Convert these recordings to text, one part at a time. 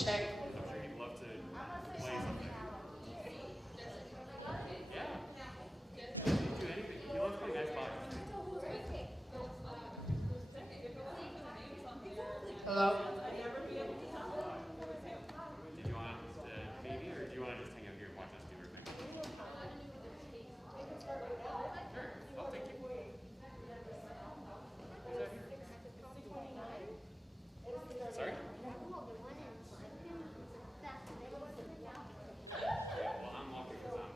Check. I'm sure you'd love to play something. Yeah. Do anything. He loves playing Xbox. Hello? Did you want maybe, or do you want to just hang out here and watch us do our thing? Sure. I'll take you. Sorry? Well, I'm walking because I'm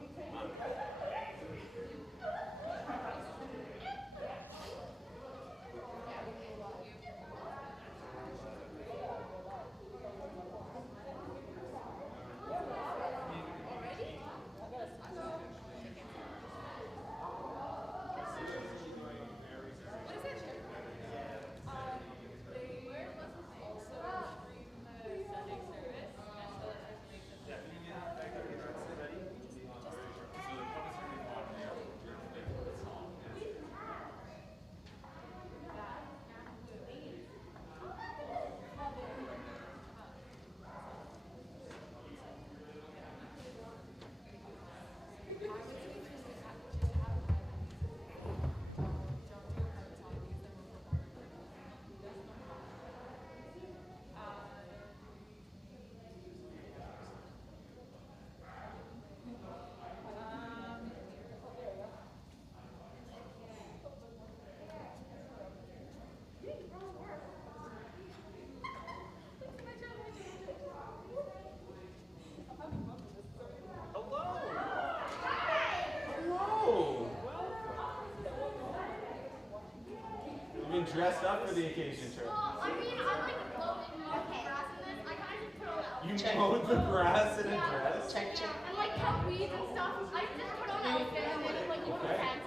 Dressed up for the occasion, sir. Well, I mean, I like mowed the grass in this. I kind of just put on outfit. You Check. mowed the grass in a dress? Check, check. I like cut weeds and stuff. I just put on outfit and then like little Okay, fancy.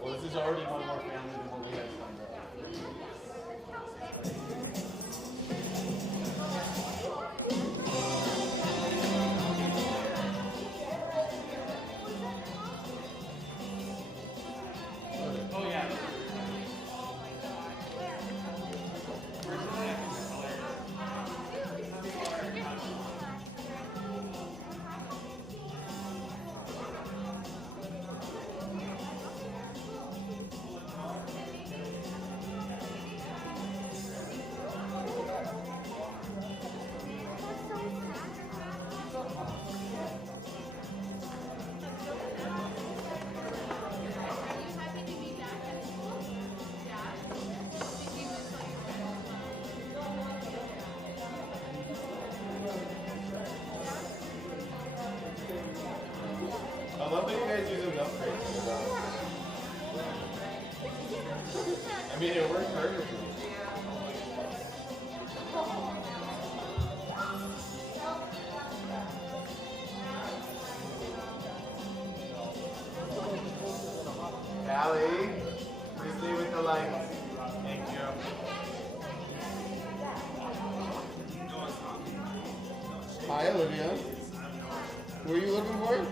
Well, this is already one more family than what we had signed up. Oh yeah. I love that you guys use those upgrades. I mean, it worked perfectly. Callie, please stay with the lights. Thank you. Hi, Olivia. Who are you looking for?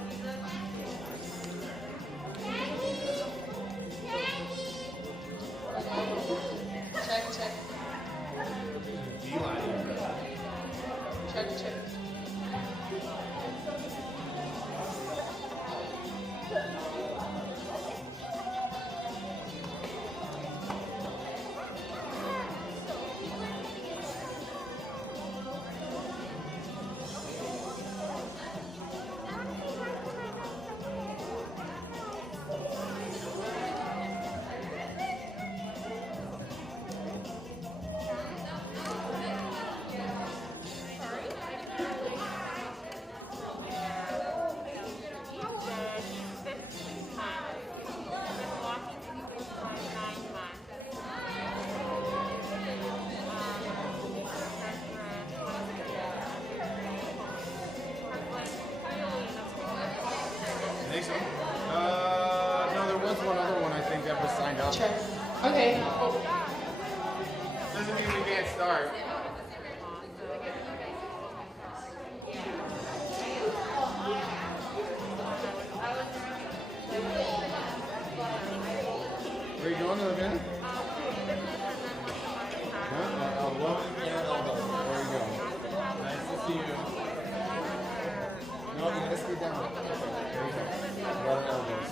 Check, check. Beeline. Check, check. one other one I think that was signed up. Check. Okay. Doesn't mean we can't start. Where are you going, Olivia? Love and elbow. There you go. Nice to see you. No, you gotta stay down. There you go. Love and elbows.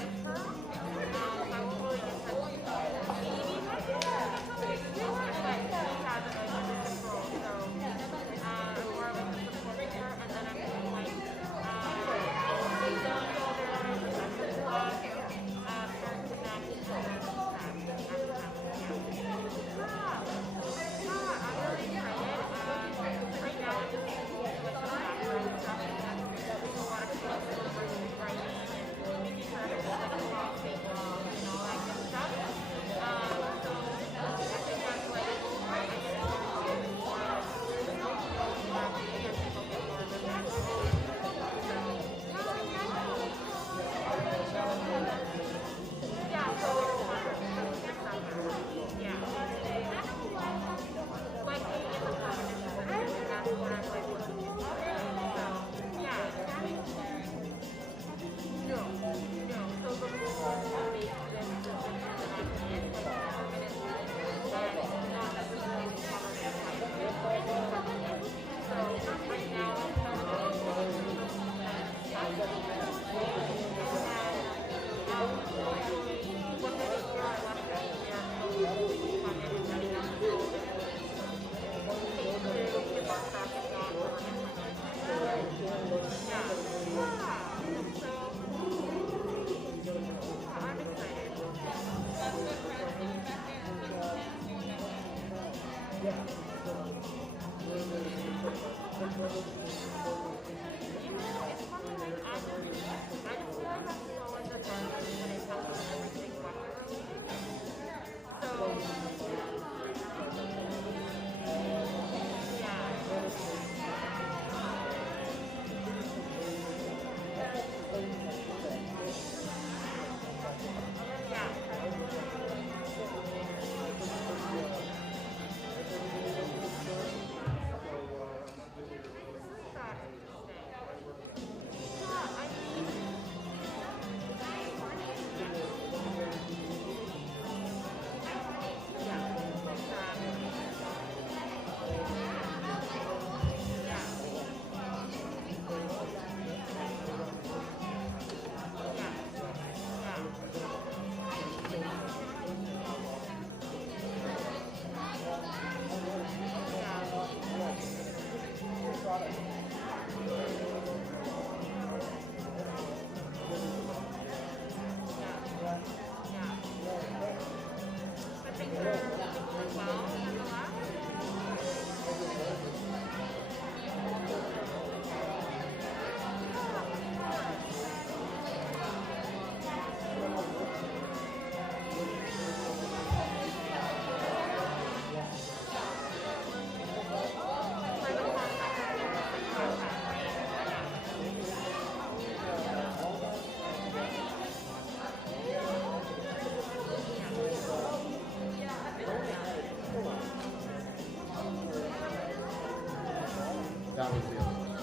That was the other one.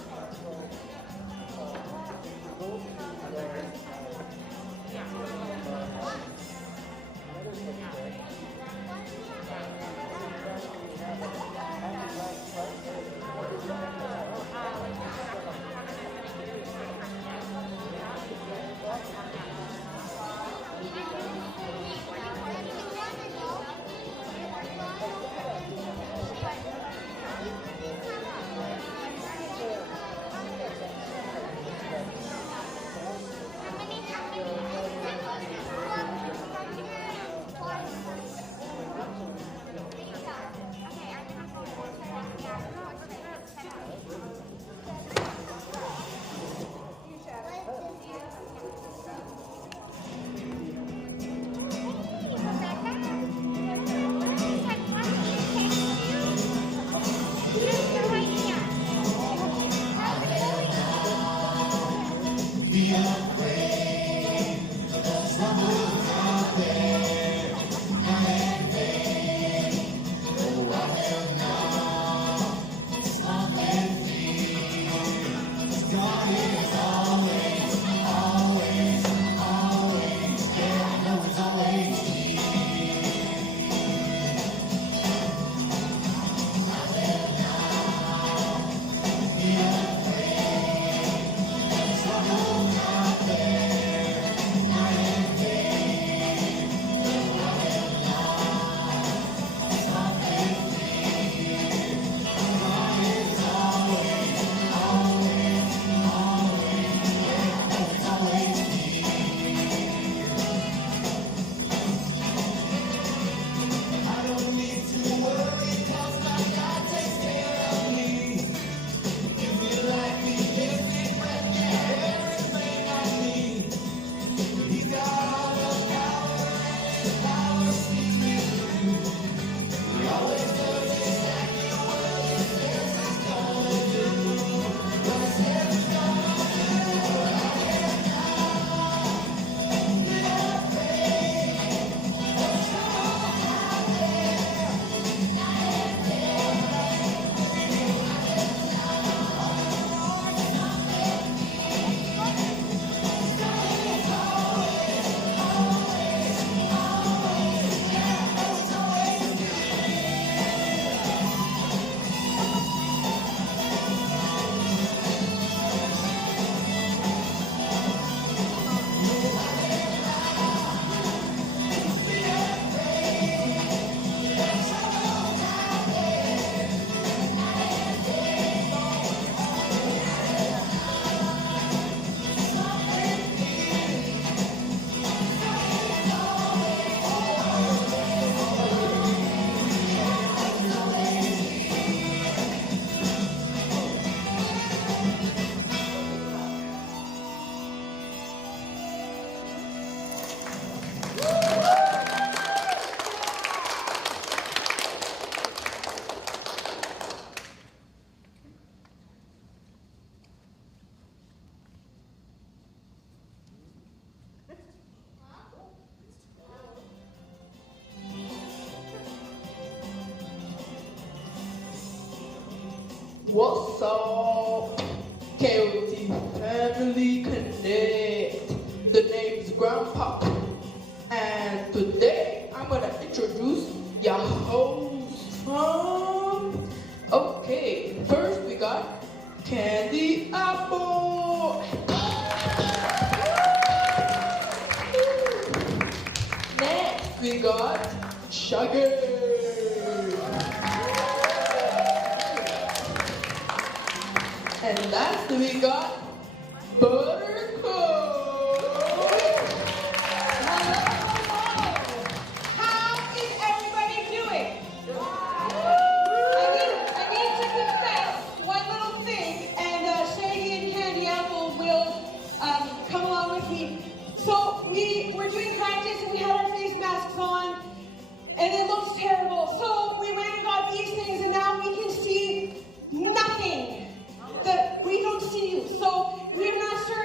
What's up? KOT Family Connect. The name's Grandpa. And today I'm gonna introduce your host. Okay, first we got Candy Apple. Next we got Shaggy. And last we got Buttercup. How is everybody doing? I need to confess one little thing, and Shaggy and Candy Apple will come along with me. So we were doing practice and we had our face masks on, and it looks terrible. So we went and got these things, and now we can see nothing. We don't see you. So we're not sure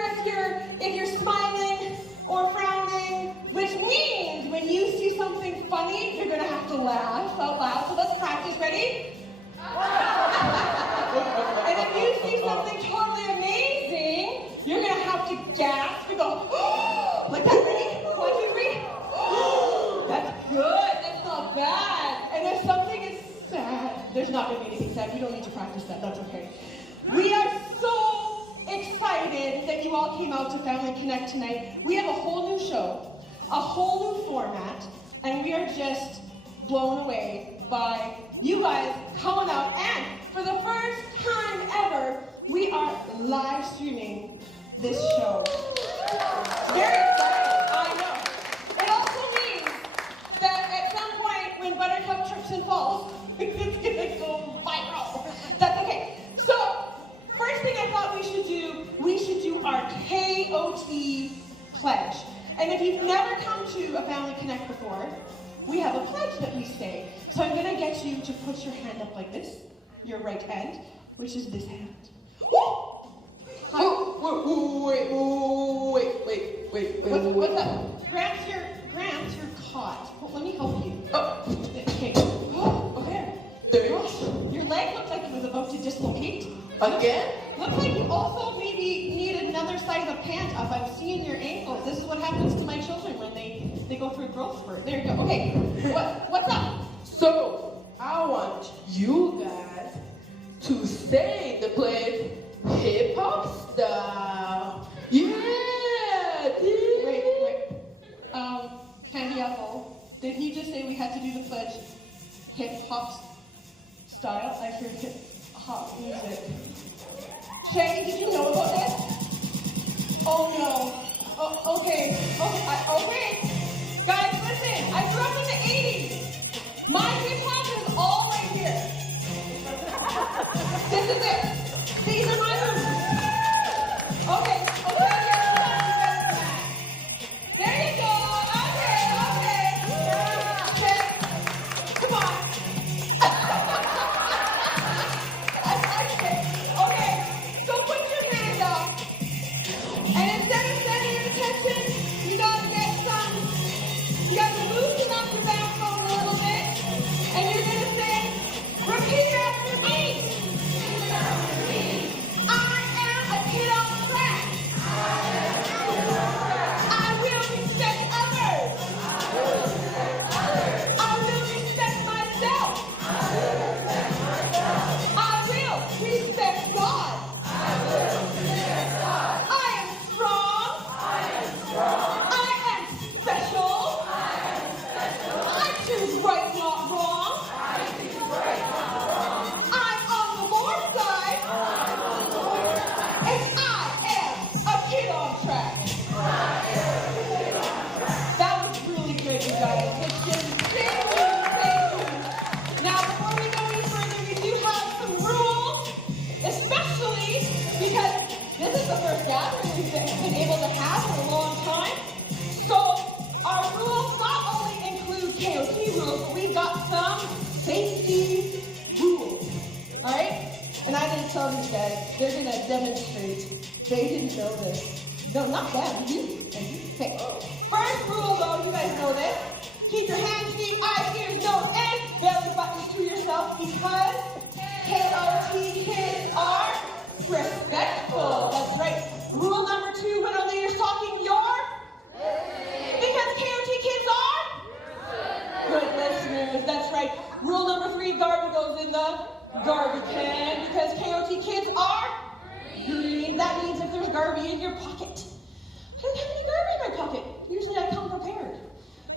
if you're smiling or frowning, which means when you see something funny, you're gonna have to laugh out loud. So let's practice. Ready? And if you see something totally amazing, you're gonna have to gasp and go, oh, like that. Ready? 1, 2, 3. That's good. That's not bad. And if something is sad, there's not gonna be anything sad. We don't need to practice that. That's okay. We are so excited that you all came out to Family Connect tonight. We have a whole new show, a whole new format, and we are just blown away by you guys coming out. And for the first time ever, we are live streaming this show. Very exciting, I know. It also means that at some point when Buttercup trips and falls, it's gonna go viral. That's okay. So, first thing I thought we should do our KOT pledge. And if you've never come to a Family Connect before, we have a pledge that we say. So I'm gonna get you to put your hand up like this, your right hand, which is this hand. Woo! Wait. What's that? Gramps, you're caught. Well, let me help you. Oh, Okay. Oh, okay. there. Gosh, your leg looked like it was about to dislocate. Again? Looks like you also maybe need another size of pant up. I'm seeing your ankles. This is what happens to my children when they go through a growth spurt. There you go. Okay, what's up? So, I want you guys to say the play hip hop style. Yeah, dude. Wait. Candy Apple, did he just say we had to do the pledge hip hop style? I heard hip hop music. Shaggy, did you know about this? Oh no. Oh, okay. Okay. Guys, listen. I grew up in the 80s. My hip hop is all right here. This is it. These are my moves. Okay. There you go. Okay. Come on. Okay, so put your hand up, and instead of setting your attention, you gotta loosen up your backbone a little bit, and you're gonna say, repeat after me. I am a kid on track. I will respect others. I will respect myself. I will respect God. I am strong. I am special. I choose right, not wrong. I'm on the Lord's side. And I am a kid on track. That was really good, you guys. It's just thank you. Now, before we go any further, we do have some rules, especially because this is the first gathering we've been able to have in a long time. So, our rules not only include KOT rules, but we've got some safety rules. All right? And I didn't tell these guys. They're going to demonstrate. They didn't know this. No, not them. You. Okay. First rule, though, you guys know this. Keep your hands, feet, eyes, ears, nose, and belly buttons to yourself because KOT kids parents. That's right. Rule number 3, garbage goes in the garbage can because KOT kids are green. That means if there's garbage in your pocket. I don't have any garbage in my pocket. Usually I come prepared.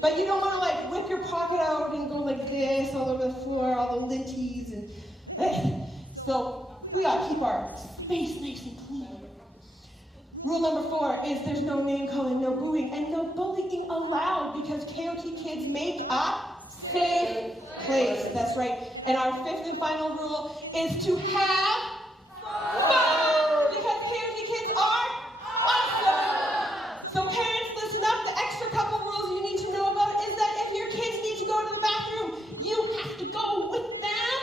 But you don't want to like whip your pocket out and go like this all over the floor, all the linties and so we gotta keep our space nice and clean. Rule number 4 is there's no name calling, no booing, and no bullying allowed because KOT kids make a safe place. That's right. And our 5th and final rule is to have fun because KOT kids are awesome. So parents, listen up. The extra couple rules you need to know about is that if your kids need to go to the bathroom, you have to go with them.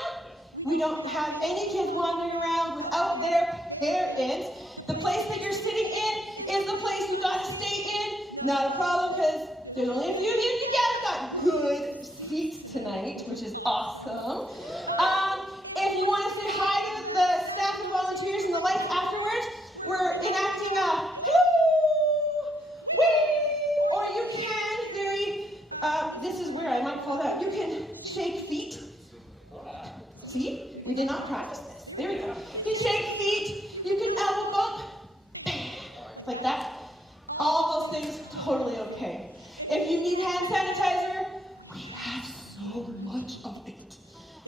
We don't have any kids wandering around without their parents. The place that you're sitting in is the place you gotta stay in. Not a problem because there's only a few of you. You guys got good seats tonight, which is awesome. If you want to say hi to the staff and volunteers and the lights afterwards, we're enacting a hello, wee, or you can this is where I might fall down. You can shake feet. See, we did not practice this. There we go. You can shake feet, you can elbow bump, like that. All those things, totally okay. If you need hand sanitizer, we have so much of it.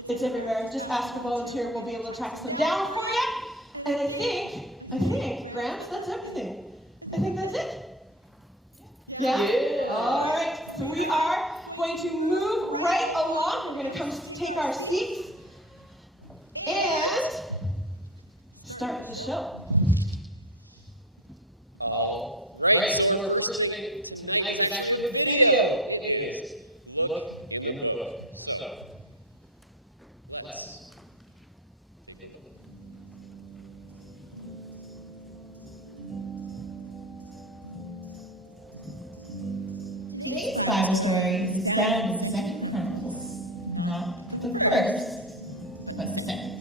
It's everywhere. Just ask a volunteer. We'll be able to track some down for you. And I think, Gramps, that's everything. I think that's it. Yeah? Yeah. All right. So we are going to move right along. We're going to come take our seats and start the show. All right, so our first thing tonight is actually a video. It is Look in the Book. So, let's take a look. Today's Bible story is found in 2 Chronicles, not the first, but the second.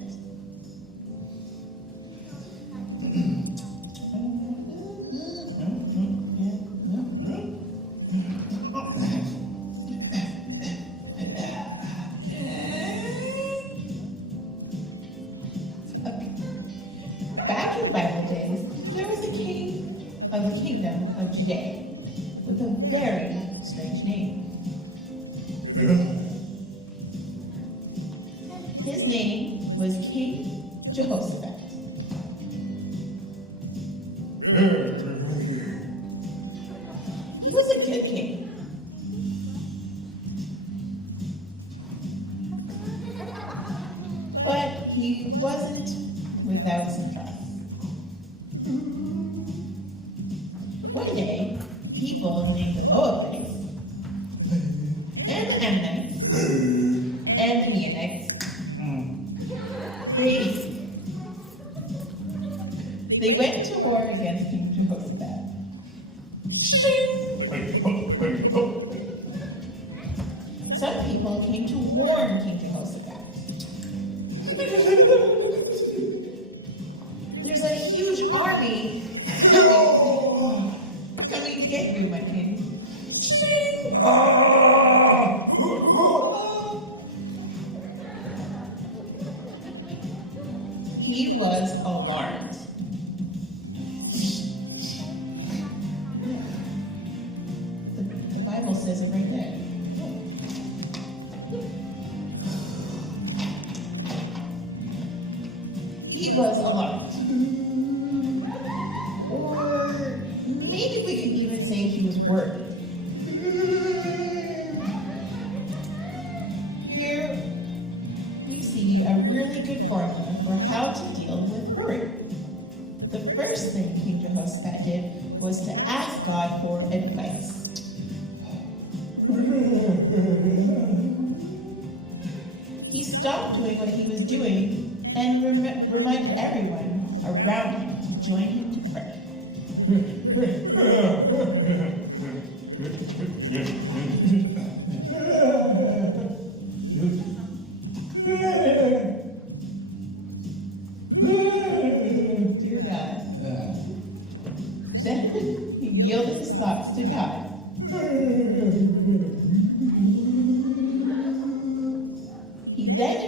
Back in Bible days, there was a king of the kingdom of Judea with a very strange name. His name was King Jehoshaphat. He was a good king. But he wasn't without some trials. One day, people named the Moabites, and the Ammonites, and the Meunites, they went to war against King Jehoshaphat. Some people came to warn King Jehoshaphat. There's a huge army coming to get you, my king. He was alarmed. The Bible says it right there. He was alarmed. Or maybe we could even say he was worried. Here we see a really good formula for how to deal with worry. The first thing King Jehoshaphat did was to ask God for advice. He stopped doing what he was doing and reminded everyone around him to join him to pray. Dear God. Then he yielded his thoughts to God.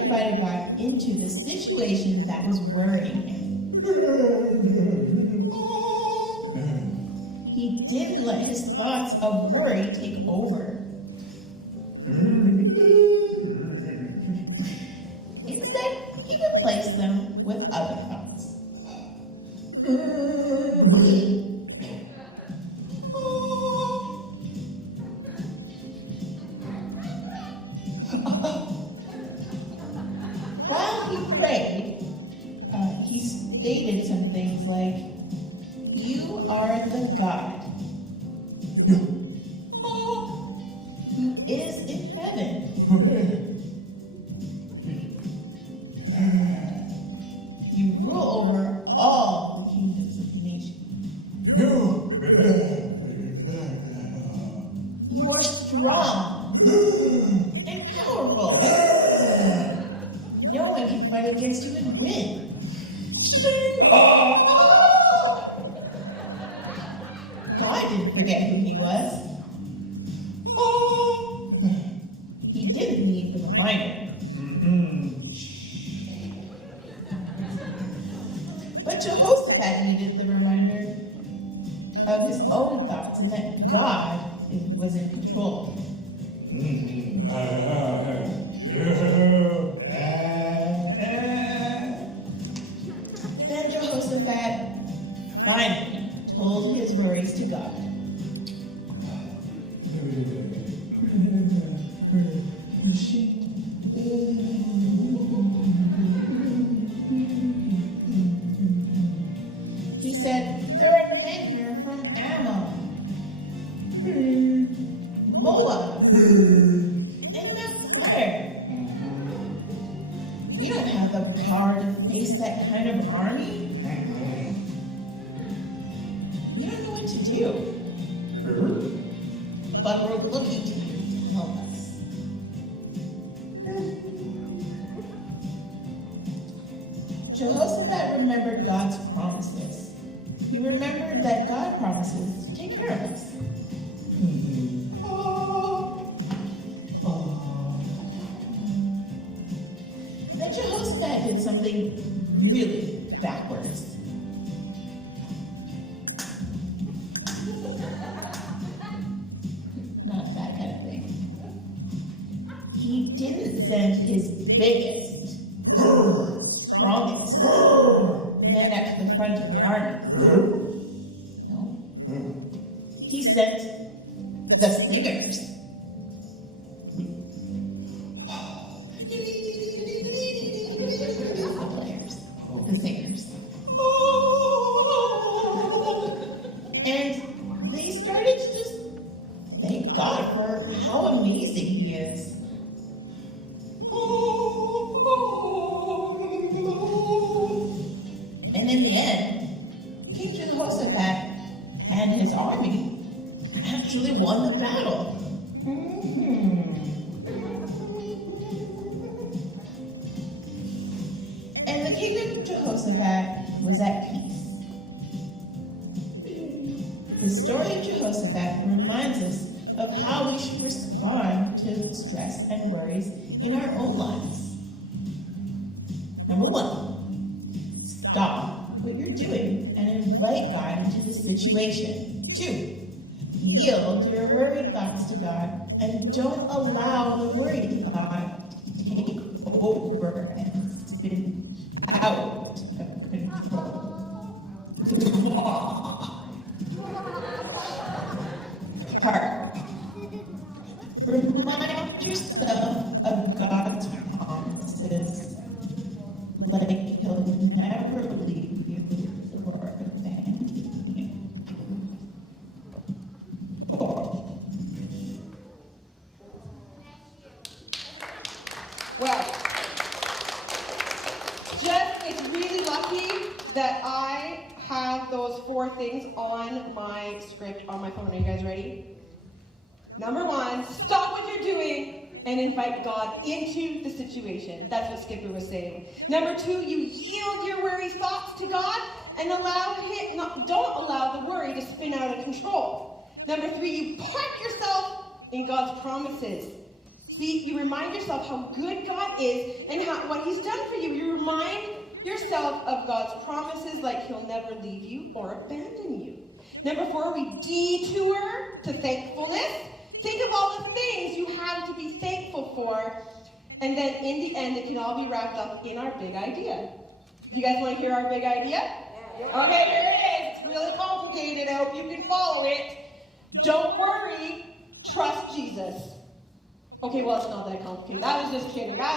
invited God into the situation that was worrying him. He didn't let his thoughts of worry take over. Instead, he replaced them with other thoughts. While he prayed, he stated some things like, "You are the God who is in heaven. You rule over all the kingdoms of the nation. You are strong and powerful. No one can fight against you and win." God didn't forget who he was. He didn't need the reminder. But Jehoshaphat needed the reminder of his own thoughts and that God was in control. Then Jehoshaphat finally told his worries to God. He said, "There are men here from Ammon, Moab, and Mount Seir. We don't have the power to face that kind of army. We don't know what to do. But we're looking to you to help us." Jehoshaphat remembered God's promises. He remembered that God promises to take care of us. Then Jehoshaphat did something really backwards. Not that kind of thing. He didn't send his biggest, strongest men up to the front of the army. No. He sent the singers. The singers. And they started to just thank God for how amazing he is. And in the end, King Jehoshaphat and his army actually won the battle. And the kingdom of Jehoshaphat was at peace. The story of Jehoshaphat reminds us of how we should respond to stress and worries in our own lives. Number 1, stop what you're doing and invite God into the situation. 2, yield your worried thoughts to God and don't allow the worried thought to take over and spin out of control. Heart. Remind yourself of God's promises, like He'll never leave you or abandon you. 4. Well, Jess is really lucky that I have those 4 things on my script on my phone. Are you guys ready? Number 1, stop what you're doing and invite God into the situation. That's what Skipper was saying. Number 2, you yield your worry thoughts to God and don't allow the worry to spin out of control. Number 3, you park yourself in God's promises. See, you remind yourself how good God is and what he's done for you. You remind yourself of God's promises, like he'll never leave you or abandon you. Number 4, we detour to thankfulness. Think of all the things you have to be thankful for, and then in the end, it can all be wrapped up in our big idea. Do you guys want to hear our big idea? Okay, here it is. It's really complicated. I hope you can follow it. Don't worry. Trust Jesus. Okay, well, it's not that complicated. I was just kidding. How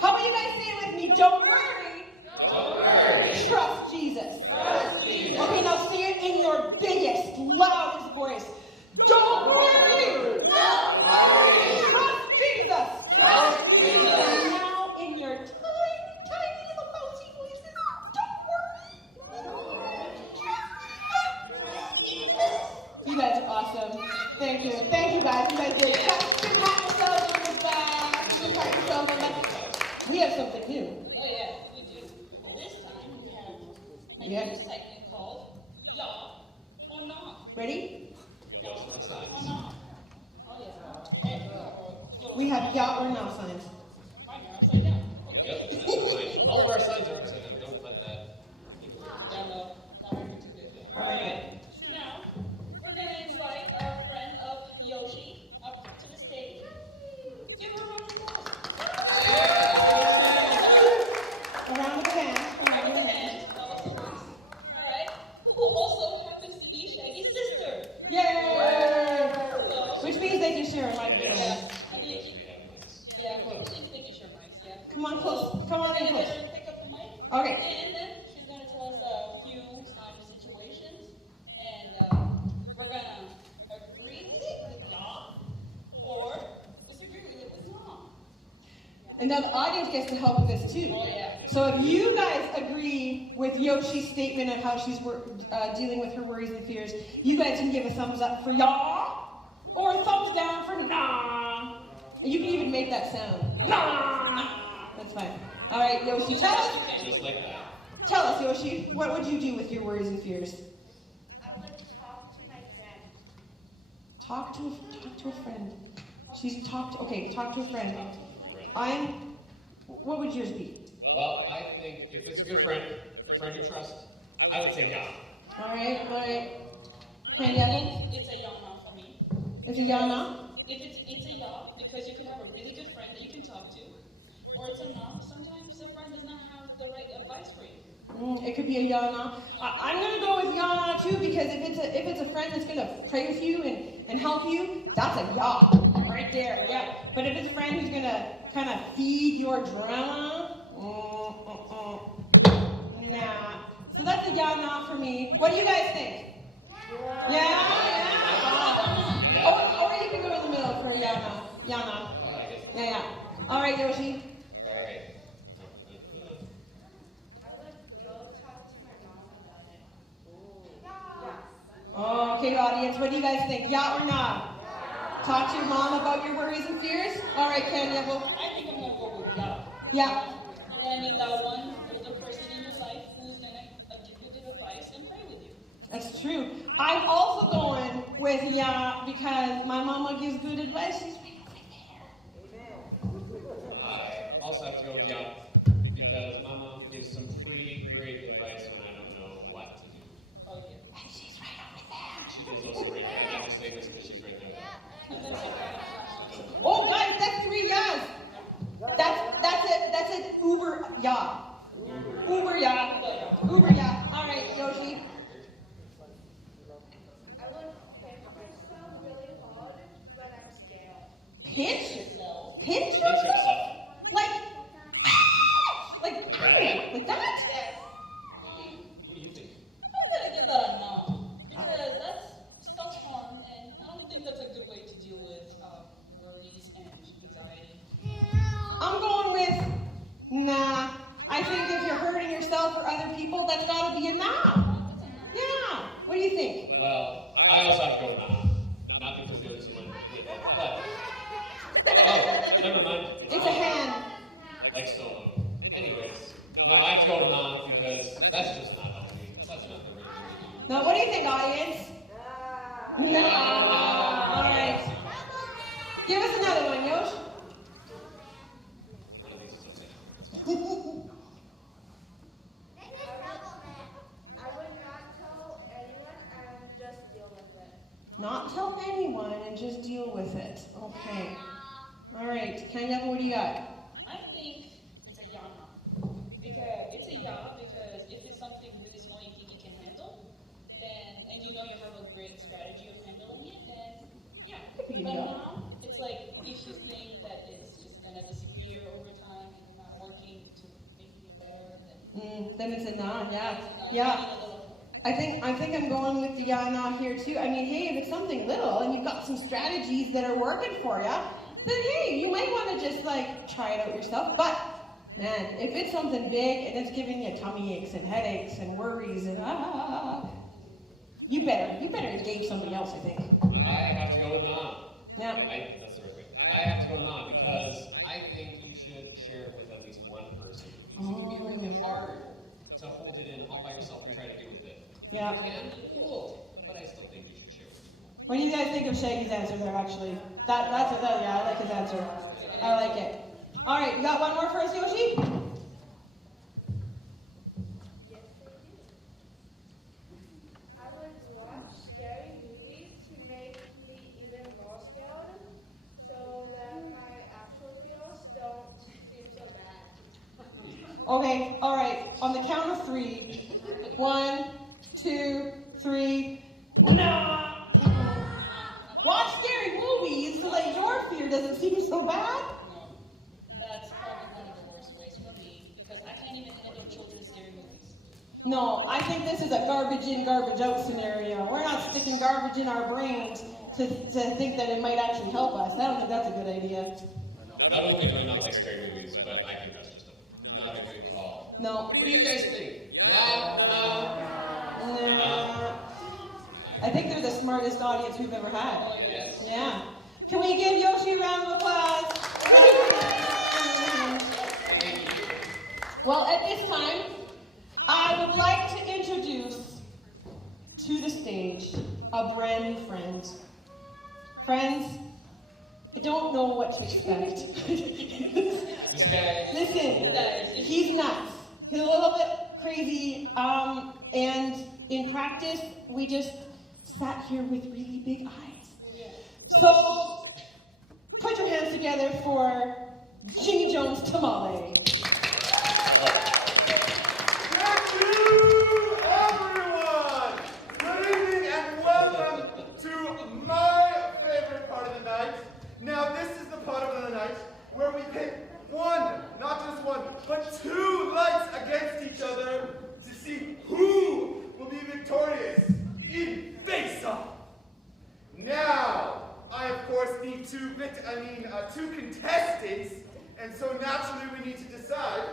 about you guys say it with me? Don't worry. Don't worry. Trust Jesus. Trust Jesus. Okay, now say it in your biggest, loudest voice. Don't worry. Don't worry. Trust Jesus. Trust Jesus. And now in your tiny, tiny little mousy voices, don't worry. Trust Jesus. You guys are awesome. Thank you. Thank you guys. You guys did. Pat yourselves on the back. Pat yourselves on the back. We have something new. Oh yeah, we do. This time we have a new segment called Yeah or Nah. Ready? Go to the sides. Or Nah. Oh yeah. We have yeah or no signs. Mine are upside down. Okay. Yep, that's fine. All of our signs are upside down. Don't let that. Yeah, no, that would be too good. All right. Now, we're gonna invite our friend of Yoshi up to the stage. Give her a round of applause. A round of applause. A round of With a applause. hand. That was so nice. All right. Who also happens to be Shaggy's sister. Yay! So, Which means they can share a microphone. yeah, I think We have mics. yeah, they can share mics. Yeah. Come on close. Come on We're in gonna get close. her to pick up the mic. Okay. And then she's going to tell us a few situations, and we're going to agree with it with yeah, or disagree with it with no. And now the audience gets to help with this too. Oh yeah. So if you guys agree with Yoshi's statement of how she's dealing with her worries and fears, you guys can give a thumbs up for yeah, or a thumbs down for nah. And you can even make that sound. Nah. That's fine. All right, Yoshi, tell us. Just like that. Tell us, Yoshi, what would you do with your worries and fears? I would talk to my friend. Talk to a friend. Talk to a friend. What would yours be? Well, I think if it's a good friend, a friend you trust, I would say yeah. All right. I Candy apple? think it's a yeah now for me. It's a yeah, no? If it's a yeah, because you could have a really good friend that you can talk to, or it's a no. Sometimes the friend does not have the right advice for you. It could be a yeah, no. I'm gonna go with yeah, no too, because if it's a friend that's gonna pray with you and help you, that's a yeah right there. Yeah. But if it's a friend who's gonna kind of feed your drama, nah. So that's a yeah, no for me. What do you guys think? Yeah. Or you can go in the middle for a yeah, no. Yeah, no. Oh, I guess. Yeah. All right, Yoshi. All right. I would go talk to my mom about it. Oh, okay, audience, what do you guys think? Yeah or nah? Talk to your mom about your worries and fears? All right, Kenya, well, I think I'm gonna go with yeah. yeah. You're gonna need that one older person in your life who's gonna give you good advice and pray with you. That's true. I'm also going with yeah because my mama gives good advice. She's right over there. I also have to go with yeah because my mom gives some pretty great advice when I don't know what to do. Oh yeah. And she's right over there. She is also right there. I'm not just saying this because she's right there. Oh, guys, that's 3 yeahs. That's it. Uber yeah. Uber yeah. Uber yeah. All right, Yoshi. I would pinch myself really hard when I'm scared. Pinch Yourself. Pinch Pinch yourself? yourself. Like that? Yes. What do you think? I'm gonna give that a no because that's self-harm, and I don't think that's a good way to deal with worries and anxiety. I'm going with nah. I think if you're hurting yourself or other people, that's got to be a nah. Yeah. What do you think? Well, I also have to go with nah. Not because the other two went with it, but oh, never mind. It's a hand. Like solo. Anyways, no, I have to go with nah because that's just not healthy. That's not the right thing to do. Now, what do you think, audience? Nah. All right. Give us another one, Yosh. right. Candy, what do you got? I think it's a yana. Because if it's something really small you think you can handle, then and you know you have a great strategy of handling it, then yeah. Could be a But yana. now it's like if you think that it's just gonna disappear over time and not working to make it better, Then it's a nah, yeah. then Yeah. you need a little. I think I'm going with the yana here too. I mean, hey, if it's something little and you've got some strategies that are working for you, then hey, you might want to just like try it out yourself. But man, if it's something big and it's giving you tummy aches and headaches and worries and you better engage somebody else, I think. I have to go with nah. Yeah. That's the right way. I have to go nah because I think you should share it with at least one person. Because it can be really hard to hold it in all by yourself and try to deal with it. Yeah. If you can, cool. But I still think you should share with people. What do you guys think of Shaggy's answer there, actually? Yeah, I like his answer. I like it. All right, you got one more for us, Yoshi? Yes, I do. I would watch scary movies to make me even more scared, so that my actual feels don't seem so bad. Okay, all right. On the count of 3. 1, 2, 3. No. Watch scary movies so that your fear doesn't seem so bad. No, that's probably one of the worst ways for me because I can't even handle children's scary movies. No, I think this is a garbage in, garbage out scenario. We're not sticking garbage in our brains to think that it might actually help us. I don't think that's a good idea. Not only do I not like scary movies, but I think that's just not a good call. No. What do you guys think? Yeah? No? Nah. I think they're the smartest audience we've ever had. Yes. Yeah. Can we give Yoshi a round of applause? Thank you. Well, at this time, I would like to introduce to the stage a brand new friend. Friends, I don't know what to expect. This guy. Listen, he's nuts. He's a little bit crazy, and in practice, we just sat here with really big eyes. So, put your hands together for Jimmy Jones Tamale. Thank you, everyone! Good evening and welcome to my favorite part of the night. Now, this is the part of the night where we pit one, not just one, but 2 lights against each other to see who will be victorious in face-off. Now, I of course need 2 contestants, and so naturally we need to decide,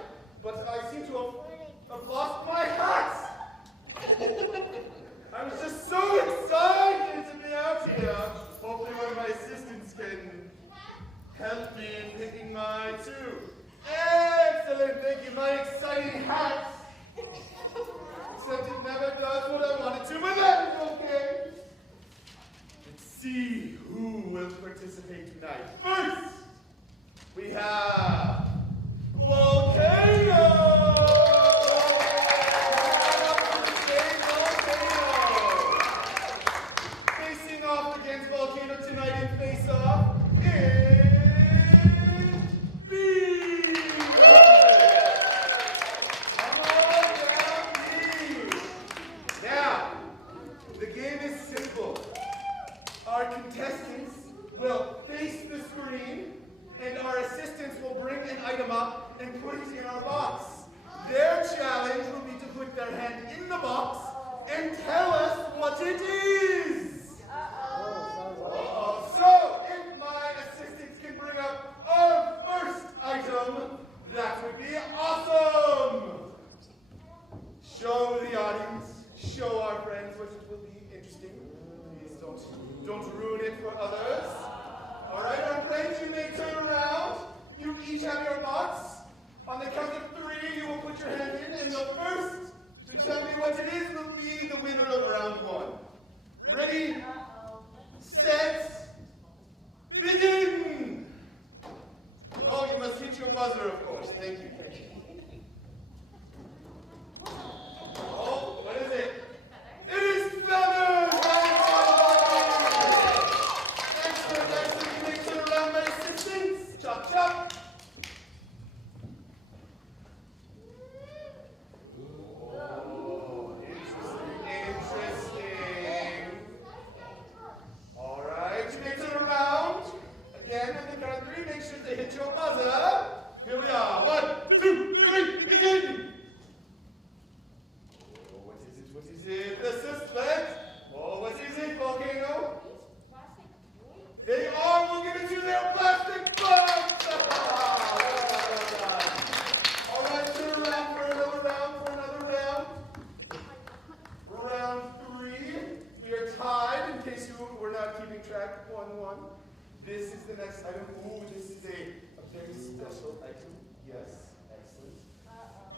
but I seem to have lost my hat. I was just so excited to be out here. Hopefully one of my assistants can help me in picking my 2. Excellent, thank you. My exciting hat. Except it never does what I want it to, but that is okay. Let's see who will participate tonight. First, we have Volcano! Facing off against Volcano tonight in face-off is B! Come on down, B! Now, the game is simple. Our contestants will face the screen, and our assistants will bring an item up and put it in our box. Their challenge will be to put their hand in the box and tell us what it is. So, if my assistants can bring up our first item, that would be awesome. Show the audience, show our friends what it will be interesting. Please don't ruin it for others. All right, our friends, you may turn around. You each have your box. On the count of 3, you will put your hand in, and the first to tell me what it is will be the winner of round 1. Ready, set, begin! Oh, you must hit your buzzer, of course. Thank you, thank you. Oh, what is it? It is feathers! Excellent, excellent. You may turn around, my assistants. Chop, chop. count of 3, make sure to hit your buzzer. Here we are. 1, 2, 3, begin. Oh, what is it? What is it? The suspense. Oh, what is it, Volcano? They are. We'll give it to their plastic bugs. All right, turn around for another round. Round 3. We are tied. In case you were not keeping track, 1-1. This is the next item. Ooh, this is a very special item. Yes, excellent.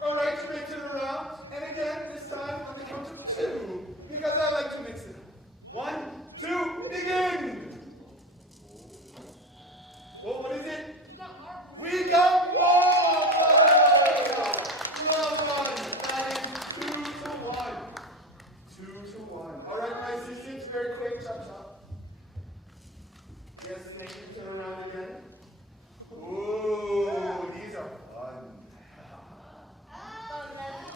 All right, you may turn around. And again, this time on the count of 2, because I like to mix it up. 1, 2, begin. Well, what is it? We got more! Well done. That is 2-1. 2-1. All right, my assistants, very quick, chop chop. Yes, thank you. Turn around again. Ooh, these are fun.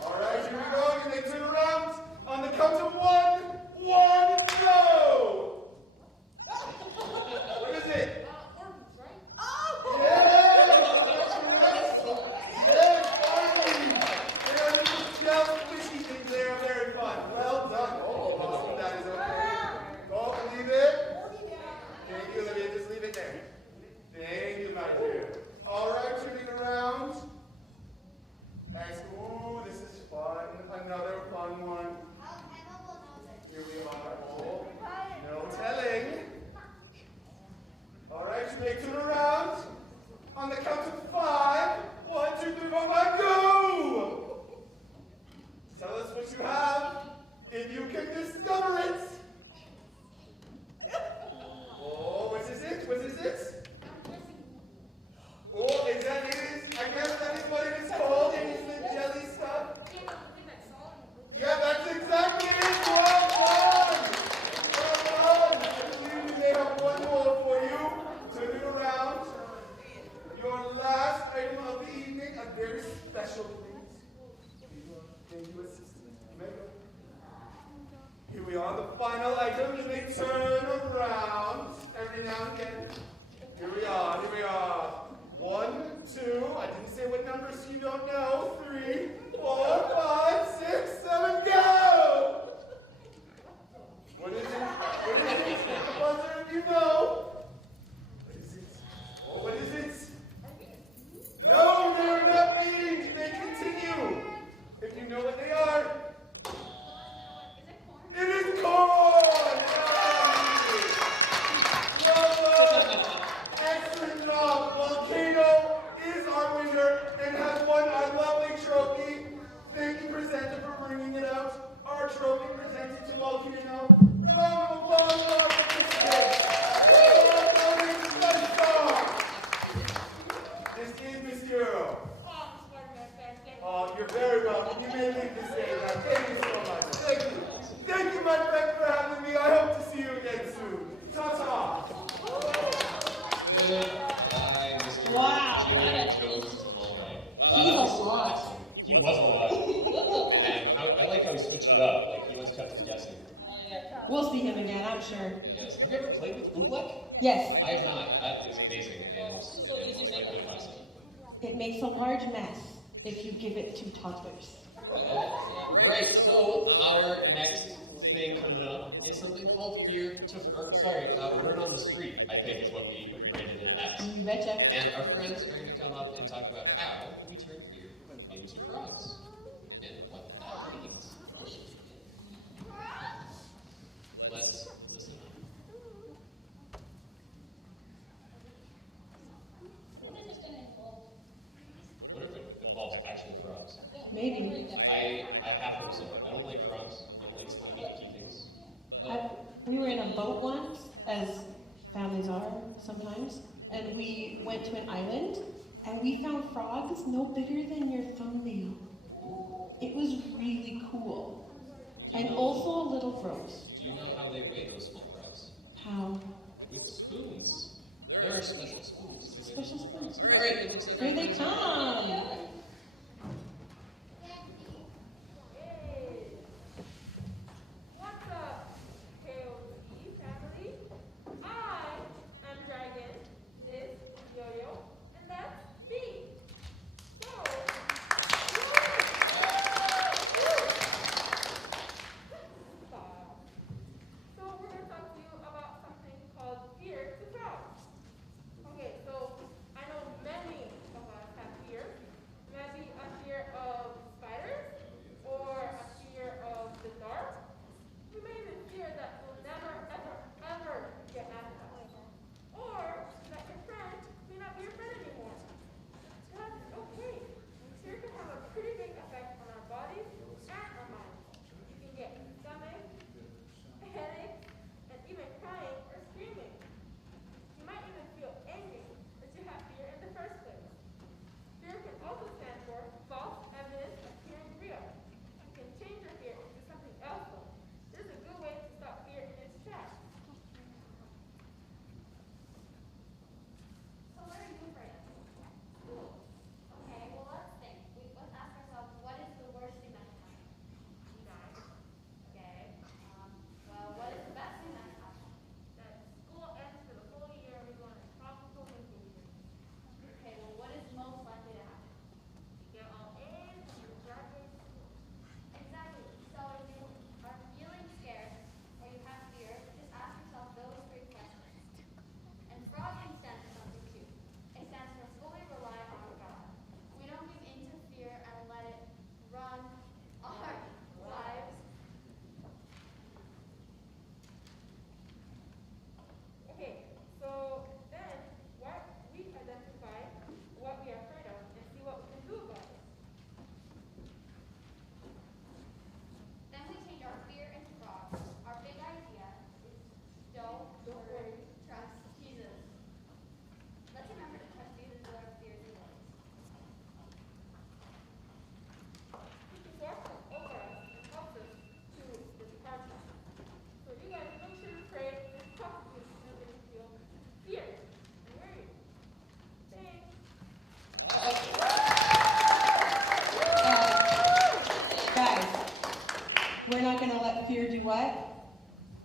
All right, here we go. You may turn around on the count of 1, go! What is it? Yes, that's correct. Yes, finally. They are little gel squishy things. They are very fun. Well done. Oh, awesome. That is okay. Oh, leave it. Thank you, Olivia. Just leave it there. Thank you, my dear. All right, turning around. Nice. Ooh, this is fun. Another fun one. Here we are. Oh, no telling. All right, you may turn around. On the count of 5. 1, 2, 3, 4, 5, go! Tell us what you have, if you can discover it. Oh, what is it? What is it? Oh, is that it? I guess that is what it is called. It is the jelly stuff. Yeah, that's exactly it. Well done. Well done. I believe we may have one more for you. Turn it around. Your last item of the evening, a very special thing. Thank you, assistant. You may go. Here we are, the final item. You may turn around every now and again. Here we are, here we are. 1, 2, I didn't say what numbers you don't know. 3, 4, 5, 6, 7, go! What is it? What is it? The buzzer, you know. What is it? Oh, what is it? No, they're not beans. They continue. If you know what they are. It is corn! Well done! Excellent job! Volcano is our winner and has won our lovely trophy. Thank you, presenter, for bringing it out. Our trophy presented to Volcano. Round of applause for our participants. This is Miss Hero. Oh, you're very welcome. You may leave this day now. Thank you so much. Thank you. Thank you, my friend, for having me. I hope to see you again soon. Ta-ta. Goodbye, Mr. Wow. Jimmy Toast Malloy. He's a lot. He was a lot. And I like how he switched it up. Like, he once kept us guessing. We'll see him again, I'm sure. Yes. Have you ever played with Oobleck? Yes. I have not. That is amazing. And most likely to myself. It makes a large mess if you give it to toddlers. Right, so our next thing coming up is something called Burn on the Street, I think is what we rated it as. You betcha. And our friends are going to come up and talk about how we turn fear into frogs and what that means. Let's listen up. What if it involves actual frogs? Maybe. I half hope so. I don't like frogs. I don't like slimy, icky things. We were in a boat once, as families are sometimes, and we went to an island, and we found frogs no bigger than your thumbnail. It was really cool. And also a little gross. Do you know how they weigh those small frogs? How? With spoons. There are special spoons to weigh Special those small spoons. frogs. All right, it looks like Here our they friends are ready. come. What's up, KOC family? I am Dragon. This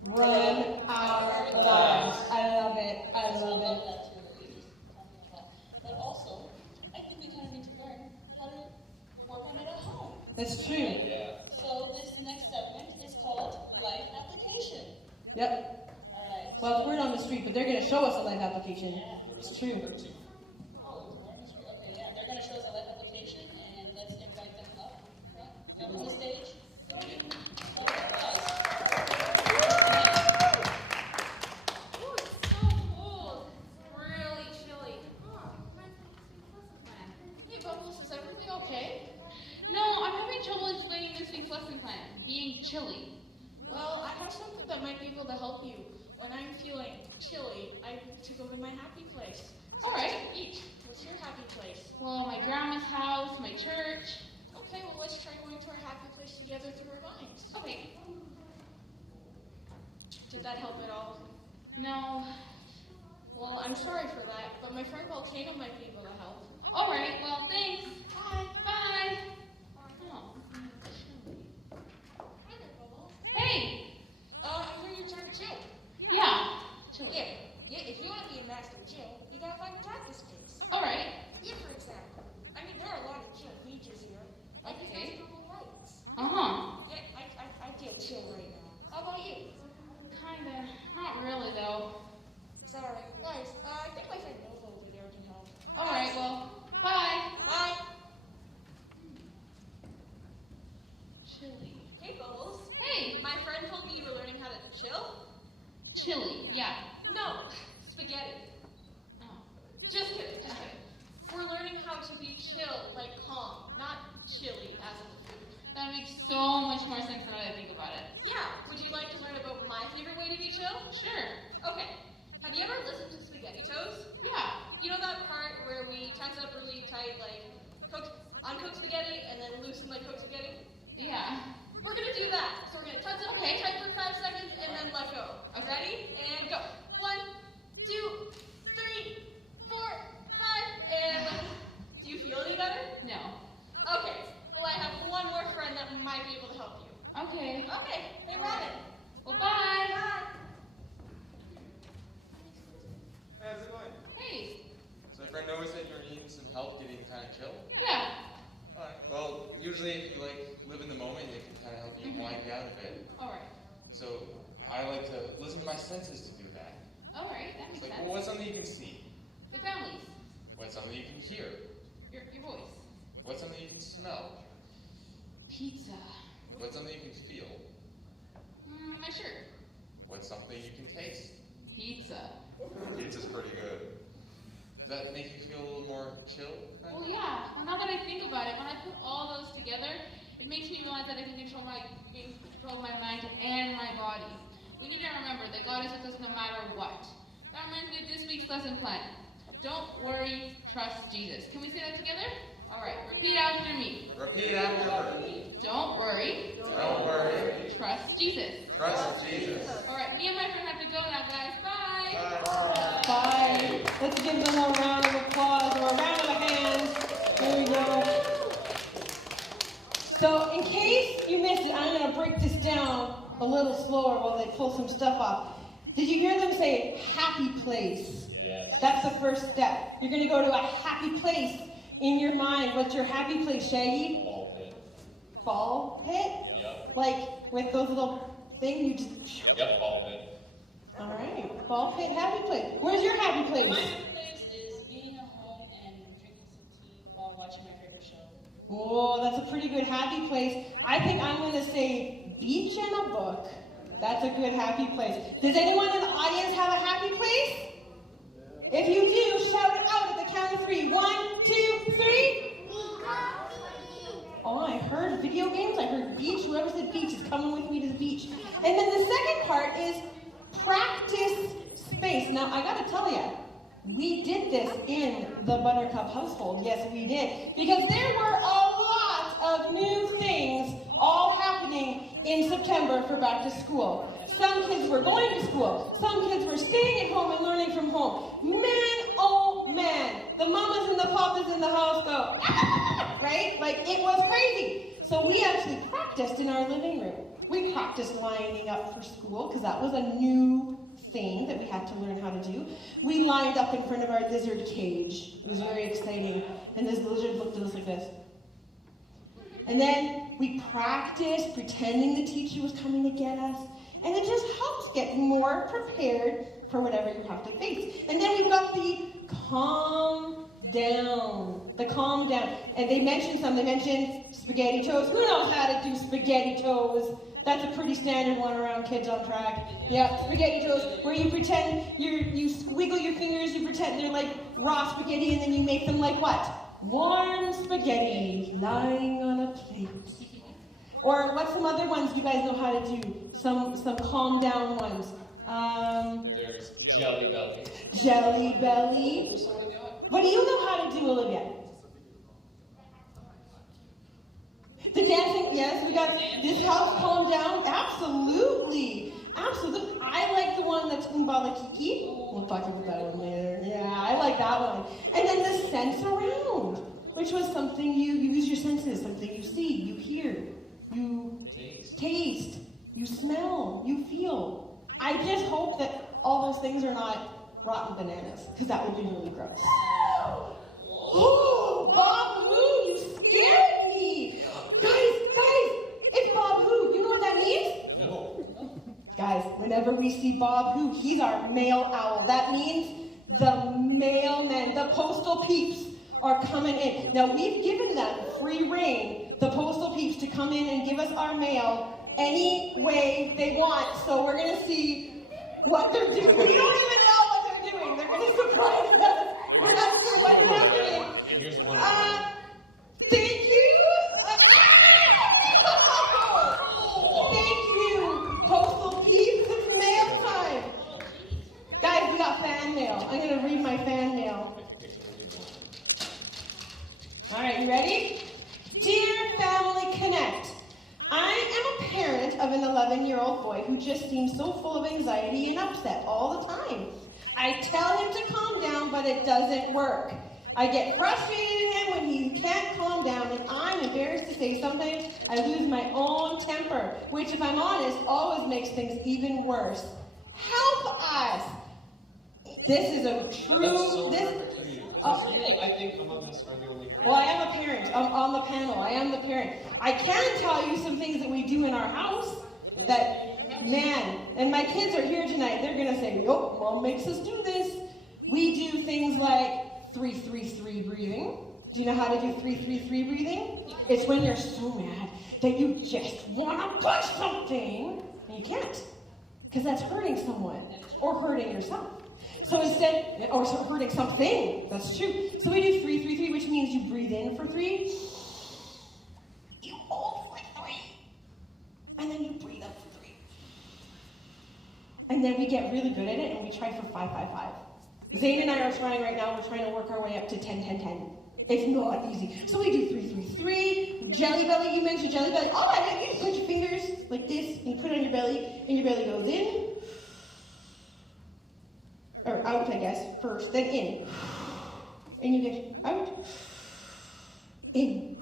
Run our lives. I love it. I love it. That too, that we just talked about. But also, I think we kind of need to learn how to work on it at home. That's true. Yeah. So this next segment is called Life Application. Yep. All right. Well, we're on the street, but they're going to show us a life application. Yeah. It's true. Oh, we're on the street. Okay, yeah. They're going to show us a life application, and let's invite them up on the stage. Give them a round of applause. Ooh, it's so cold. It's really chilly. Oh, reminds me of Sweet Lesson Plan. Hey, Bubbles, is everything okay? No, I'm having trouble explaining this week's lesson plan. Being chilly. Well, I have something that might be able to help you. When I'm feeling chilly, I like to go to my happy place. All right. Each. What's your happy place? Well, my grandma's house, my church. Okay, well, let's try going to our happy place together through our minds. Okay. Did that help at all? No. Well, I'm sorry for that, but my friend Volcano might be able to help. All right. Well, thanks. Bye. Bye. Oh. Hi there, Bubbles. Hey. I hear you're trying to chill. Yeah. Chilly. Yeah, if you want to be a master chill, you gotta find a practice space. All right. Yeah, for example. I mean, there are a lot of chill beaches here. Like these Okay. nice purple lights. Uh-huh. Yeah, I feel chill right now. How about you? Kinda. Not really, though. Sorry. Guys, I think my friend Nova over there can help. All right. Well, bye. Bye. Chilly. Hey, Bubbles. Hey. My friend told me you were learning how to chill. Chilly. Yeah. No, spaghetti. Oh. Just kidding, just kidding. We're learning how to be chill, like calm, not chilly as in the food. That makes so much more sense than I think about it. Yeah, would you like to learn about my favorite way to be chill? Sure. Okay, have you ever listened to Spaghetti Toes? Yeah. You know that part where we tense it up really tight, like uncooked spaghetti, and then loosen like cooked spaghetti? Yeah. We're gonna do that. So we're gonna tense it up really tight for 5 seconds, and then let go. Okay. Ready? And go. 1, 2, 3, 4, 5, and do you feel any better? No. Okay. Well, I have one more friend that might be able to help you. Okay. Okay. Hey, Robin. Well, bye. Bye. Hey, how's it going? Hey. So my friend Noah said you're needing some help getting kind of chill. Yeah. Alright. Well, usually if you live in the moment, it can kind of help you wind down a bit. All right. So I like to listen to my senses to do that. All right. That It's makes like, sense. well, what's something you can see? The families. What's something you can hear? Your voice. What's something you can smell? Pizza. What's something you can feel? My shirt. What's something you can taste? Pizza. Pizza's pretty good. Does that make you feel a little more chill? Well, yeah. Well, now that I think about it, when I put all those together, it makes me realize that I can control my mind and my body. We need to remember that God is with us no matter what. That reminds me of this week's lesson plan. Don't worry, trust Jesus. Can we say that together? All right. Repeat after me. Repeat after her. Don't worry. Don't worry. Trust Jesus. Trust Jesus. All right. Me and my friend have to go now, guys. Bye. Bye. Bye. Let's give them a round of applause or a round of hands. There we go. So in case you missed it, I'm going to break this down a little slower while they pull some stuff off. Did you hear them say happy place? Yes. That's the first step. You're going to go to a happy place in your mind. What's your happy place, Shaggy? Ball pit. Ball pit? Yep. Like with those little things you just... Yep, ball pit. All right. Ball pit, happy place. Where's your happy place? My favorite place is being at home and drinking some tea while watching my favorite show. Oh, that's a pretty good happy place. I think I'm going to say beach and a book. That's a good happy place. Does anyone in the audience have a happy place? If you do, shout it out at the count of 3. 1, 2, 3. Oh, I heard video games. I heard beach. Whoever said beach is coming with me to the beach. And then the second part is practice space. Now, I got to tell you, we did this in the Buttercup household. Yes, we did. Because there were a lot of new things all happening in September for back to school. Some kids were going to school. Some kids were staying at home and learning from home. Man, oh man, the mamas and the papas in the house go, ah! Right? Like it was crazy. So we actually practiced in our living room. We practiced lining up for school because that was a new thing that we had to learn how to do. We lined up in front of our lizard cage. It was very exciting. And this lizard looked at us like this. And then we practiced pretending the teacher was coming to get us. And it just helps get more prepared for whatever you have to face. And then we've got the calm down. The calm down. And they mentioned spaghetti toes. Who knows how to do spaghetti toes? That's a pretty standard one around Kids on Track. Yeah, spaghetti toes, where you pretend you wiggle your fingers, you pretend they're like raw spaghetti, and then you make them like what? Warm spaghetti lying on a plate. Or what's some other ones you guys know how to do? Some calm down ones. There's Jelly Belly. Jelly Belly. What do you know how to do, Olivia? The dancing, yes, we got, this helps calm down. Absolutely. Absolutely. I like the one that's Umbalakiki. We'll talk about that one later. Yeah, I like that one. And then the sense around, which was something you use your senses, something you see, you hear, you taste, you smell, you feel. I just hope that all those things are not rotten bananas, because that would be really gross. Oh, Bob Hoo, you scared me. Guys, it's Bob Hoo. You know what that means? No. Guys, whenever we see Bob Hoo, he's our mail owl. That means the mailmen, the postal peeps are coming in. Now, we've given them free reign, the postal peeps, to come in and give us our mail any way they want. So we're going to see what they're doing. We don't even know what they're doing. They're going to surprise us. We're not sure what's happening. And here's one. Thank you. Thank you, postal peeps. It's mail time. Guys, we got fan mail. I'm going to read my fan mail. All right, you ready? Dear Family Connect, I am a parent of an 11-year-old boy who just seems so full of anxiety and upset all the time. I tell him to calm down, but it doesn't work. I get frustrated at him when he can't calm down, and I'm embarrassed to say sometimes I lose my own temper, which, if I'm honest, always makes things even worse. Help us! This is a true... That's so perfect for you. Because you, I think, among us, are the only parents. Well, I am a parent. I'm on the panel. I am the parent. I can tell you some things that we do in our house that, man, and my kids are here tonight. They're going to say, yup, Mom makes us do this. We do things like 3-3-3 breathing. Do you know how to do 3-3-3 breathing? It's when you're so mad that you just want to punch something, and you can't, because that's hurting someone or hurting yourself. So instead, or hurting something, that's true. So we do 3-3-3, which means you breathe in for 3, you hold for 3, and then you breathe up for 3. And then we get really good at it, and we try for 5-5-5. Zane and I are trying right now. We're trying to work our way up to 10-10-10. It's not easy. So we do 3-3-3. Jelly belly, you mentioned jelly belly. All right, you just put your fingers like this, and you put it on your belly, and your belly goes in. Or out, I guess, first, then in. And you get out, in.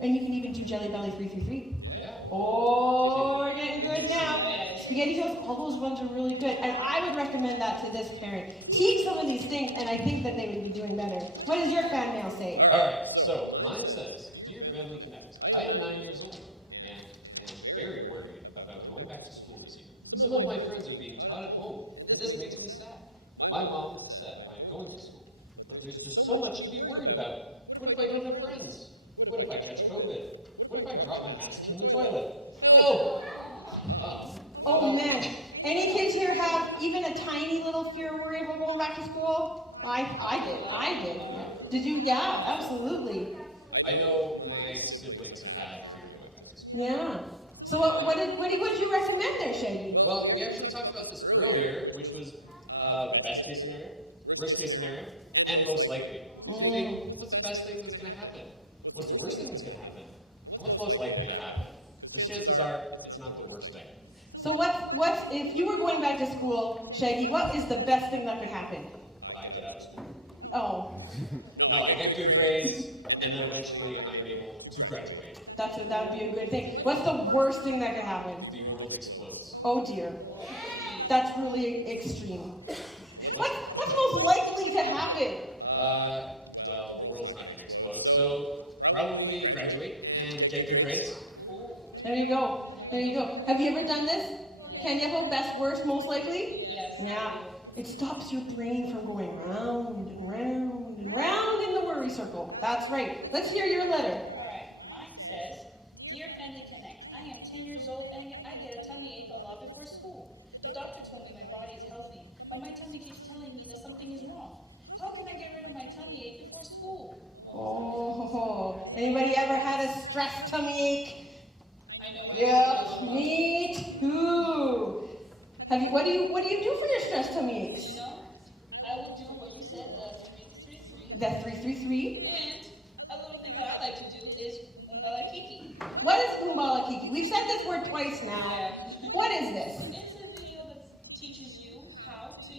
And you can even do jelly belly 3-3-3. Yeah. Oh, we're getting good now. Spaghetti toast, all those ones are really good. And I would recommend that to this parent. Teach some of these things, and I think that they would be doing better. What does your fan mail say? All right, so mine says, Dear Family Connect, I am 9 years old and am very worried about going back to school this year. Some of my friends are being taught at home, and this makes me sad. My mom has said I am going to school, but there's just so much to be worried about. What if I don't have friends? What if I catch COVID? What if I drop my mask in the toilet? No! Oh man, any kids here have even a tiny little fear or worry about going back to school? I did. Did you? Yeah, absolutely. I know my siblings have had fear going back to school. Yeah. So what would you recommend there, Shaggy? Well, we actually talked about this earlier, which was the best case scenario, worst case scenario, and most likely. So you think, what's the best thing that's going to happen? What's the worst thing that's going to happen? And what's most likely to happen? Because chances are, it's not the worst thing. So what's if you were going back to school, Shaggy, what is the best thing that could happen? I get out of school. Oh, No, I get good grades, and then eventually I'm able to graduate. that would be a good thing. What's the worst thing that could happen? The world explodes. Oh dear. That's really extreme. What's most likely to happen? Well, the world's not gonna explode, so probably graduate and get good grades. There you go. There you go. Have you ever done this? Can you have a best, worst, most likely? Yes. Yeah. It stops your brain from going round and round and round in the worry circle. That's right. Let's hear your letter. All right. Mine says, Dear Family Connect, I am 10 years old and I get a tummy ache a lot before school. The doctor told me my body is healthy, but my tummy keeps telling me that something is wrong. How can I get rid of my tummy ache before school? Oh, anybody ever had a stress tummy ache? I know. Yep, me too. What do you do for your stress tummy aches? You know, I will do what you said, the 333. That 333. And a little thing that I like to do is umbalakiki. What is umbalakiki? We've said this word twice now. Yeah. What is this? It's a video that teaches you how to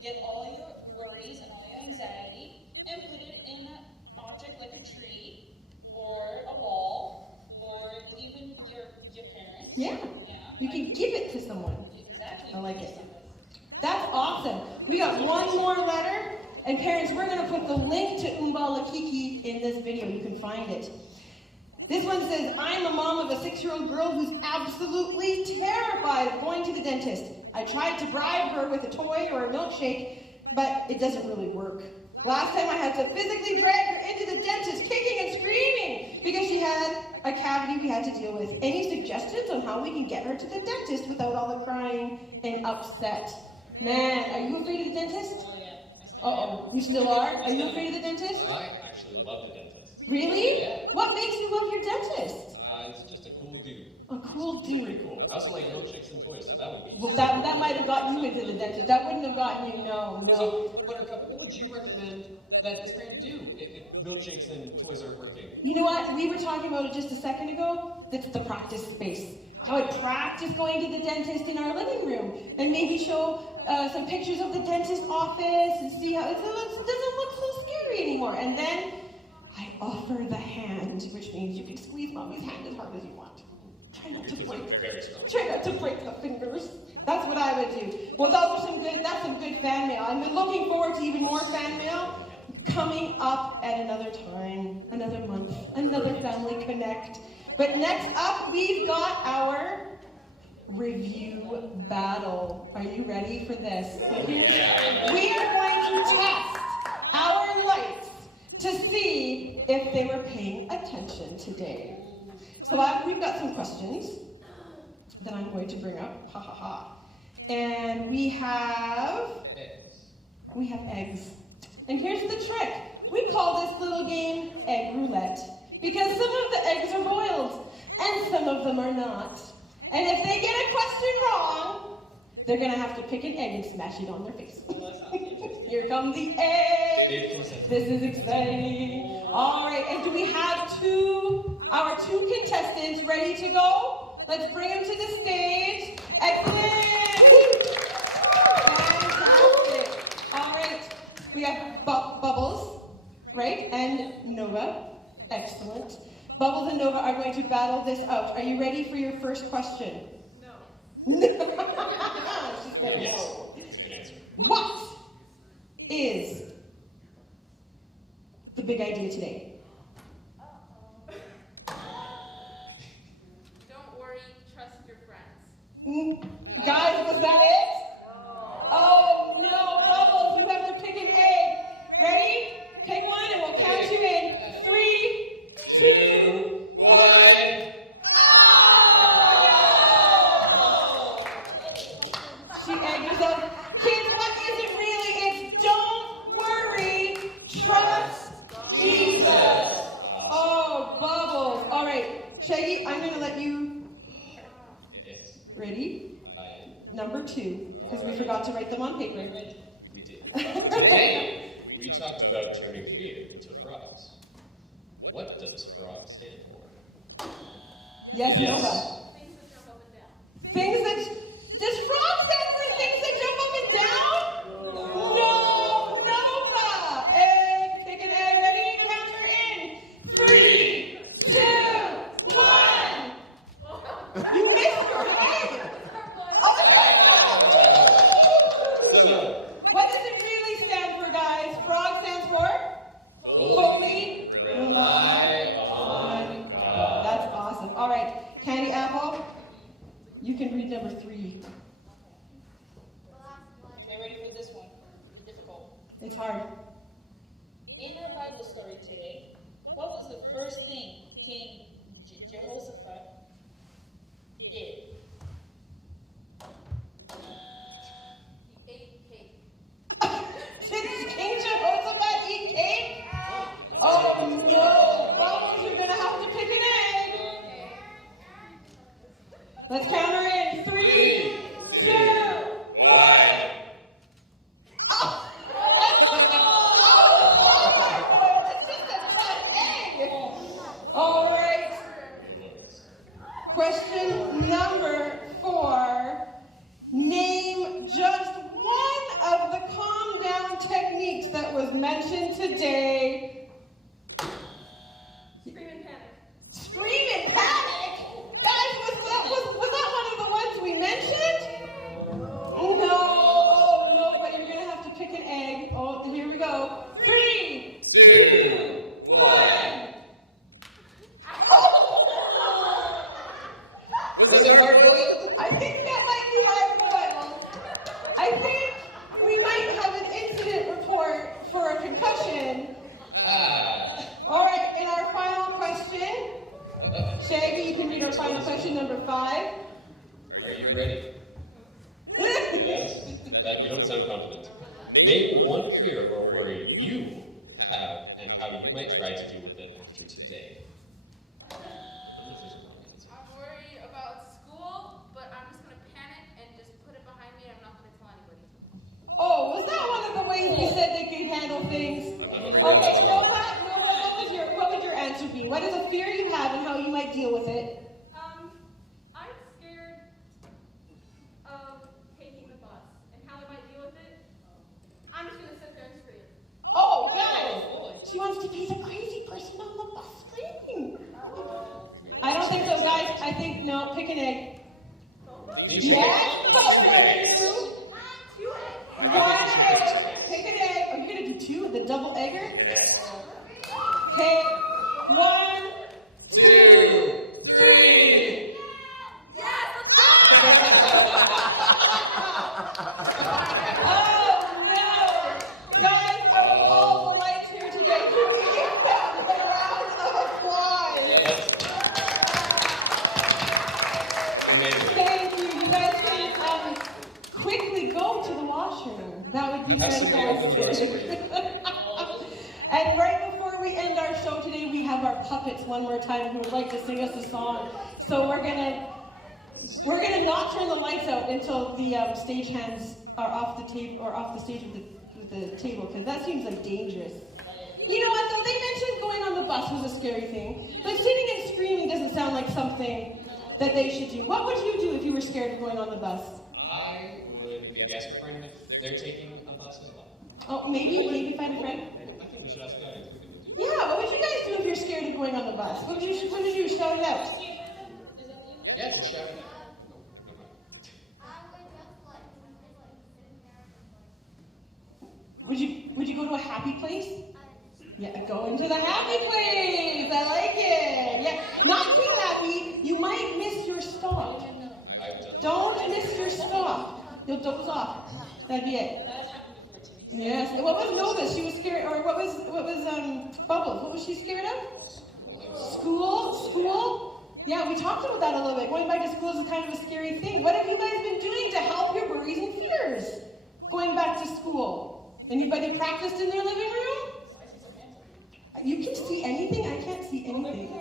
get all your worries and all your anxiety and put it in an object like a tree or a wall or even your parents. Yeah. Yeah. You can give it to someone. Exactly. I like it. That's awesome. We got one more letter. And parents, we're going to put the link to umbalakiki in this video. You can find it. This one says, I'm a mom of a 6-year-old girl who's absolutely terrified of going to the dentist. I tried to bribe her with a toy or a milkshake, but it doesn't really work. Last time I had to physically drag her into the dentist, kicking and screaming, because she had a cavity we had to deal with. Any suggestions on how we can get her to the dentist without all the crying and upset? Man, are you afraid of the dentist? Oh, yeah. Uh-oh, you still are? Are you afraid of the dentist? I actually love the dentist. Really? Yeah. What makes you love your dentist? It's just a cool dude. A cool Pretty dude. cool. I also like milkshakes and toys, so that would be. Well, that might have gotten you into the dentist. That wouldn't have gotten you, no. So, Buttercup, what would you recommend that this parent do if milkshakes and toys aren't working? You know what? We were talking about it just a second ago. That's the practice space. I would practice going to the dentist in our living room and maybe show some pictures of the dentist office and see how it doesn't look so scary anymore. And then I offer the hand, which means you can squeeze mommy's hand as hard as you want. Try not to break. Very strong. Try not to break the fingers. That's what I would do. Well, that's some good fan mail. I'm looking forward to even more fan mail coming up at another time, another month, another Family Connect. But next up, we've got our review battle. Are you ready for this? So we are going to test our lights to see if they were paying attention today. So we've got some questions that I'm going to bring up. Ha ha ha. And we have eggs. And here's the trick. We call this little game egg roulette because some of the eggs are boiled and some of them are not. And if they get a question wrong, they're going to have to pick an egg and smash it on their face. Here come the egg. This is exciting. All right, and do we have our two contestants ready to go? Let's bring them to the stage. Excellent. Fantastic. All right, we have Bubbles, right, and Nova. Excellent. Bubbles and Nova are going to battle this out. Are you ready for your first question? No. She said Yes. no. That's a good answer. What is the big idea today? Don't worry, trust your friends. Guys, was that it? Oh no, Bubbles, you have to pick an egg. Ready? Pick one and we'll count you in. 3, 2, 1. Oh! She egged herself. Kids, what is it really? It's don't worry, trust Jesus. Oh, Bubbles. All right, Shaggy, I'm going to let you. Yes. Ready? I am. Number 2, because we forgot to write them on paper. We did. Today, we talked about turning fear into frogs. What does frog stand for? Yes, Yes. Nova. Things that does frog stand for things that jump up and down? No, Nova. Bible story today. What was the first thing King Jehoshaphat did? He ate cake. Did King Jehoshaphat eat cake? Oh no! Bubbles, you're gonna have to pick an egg. Let's count her in. 3, 2, 1. All right. Question number 4. Name just one of the calm down techniques that was mentioned today. Scream and panic. Scream and panic? Guys, was that one of the ones we mentioned? No. Oh, nobody. You're going to have to pick an egg. Oh, here we go. 3, 2, 1. Was it hard-boiled? I think that might be hard-boiled. I think we might have an incident report for a concussion. All right, and our final question. Shaggy, you can read our final question, number 5. Are you ready? Yes? That you don't sound confident. Name one fear or worry you have and how you might try to deal with it after today. I'm worried about school, but I'm just going to panic and just put it behind me. I'm not going to tell anybody. Oh, was that one of the ways we said they could handle things? Okay, Nova, what would your answer be? What is a fear you have and how you might deal with it? I'm scared of taking the bus and how I might deal with it. I'm just gonna sit there and scream. Oh, guys, she wants to be the crazy person on the bus screaming. I don't think so, guys. I think, no, pick an egg. Yes, both of you. 1 egg. Pick an egg. Are you going to do 2 with the double egger? Yes. Okay. 1, 2, 3. Oh, no. Guys, out of all the lights here today, can we give them a round of applause? Yes. Amazing. Thank you. You guys can quickly go to the washroom. That would be Have somebody open the doors for you. And right before we end our show today, we have our puppets one more time who would like to sing us a song. So we're gonna not turn the lights out until the stagehands are off the table or off the stage with the table, because that seems like dangerous. You know what though? They mentioned going on the bus was a scary thing, but sitting and screaming doesn't sound like something that they should do. What would you do if you were scared of going on the bus? I would maybe ask a friend if they're taking a bus as well. Oh, maybe find a friend. I think we should ask guys. We can do. Yeah, what would you guys do if you're scared of going on the bus? What would you do? Shout it out. Yeah, just shout it out. Would you go to a happy place? Yeah, go into the happy place. I like it. Yeah, not too happy. You might miss your stop. Don't miss your stop. You'll doze off. That'd be it. Yes. What was Nova? She was scared, or what was Bubbles? What was she scared of? School. Yeah, we talked about that a little bit. Going back to school is kind of a scary thing. What have you guys been doing to help your worries and fears? Going back to school. Anybody practiced in their living room? You can see anything? I can't see anything.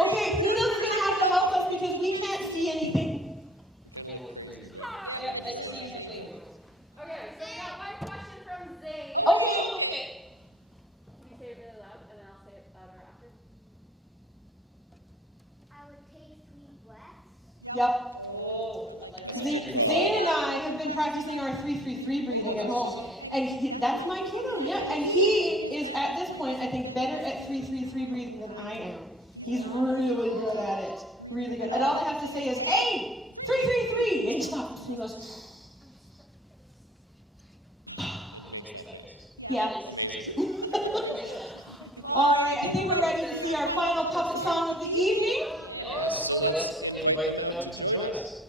Okay, Noodles is going to have to help us because we can't see anything. I kind of look crazy. Yeah, I just see my flavor. Okay, so we got my question from Zane. Okay. Can you say it really loud, and then I'll say it louder after? I would take 3 breaths. Yep. Oh, I like that. Zane and I have been practicing our 3-3-3 breathing at home. And that's my kiddo, yeah. And he is, at this point, I think, better at 3-3-3 breathing than I am. He's really good at it. Really good. And all I have to say is, hey, 3-3-3. And he stops. And he goes, And he makes that face. yeah. Amazing. All right, I think we're ready to see our final puppet song of the evening. Yes, so let's invite them out to join us.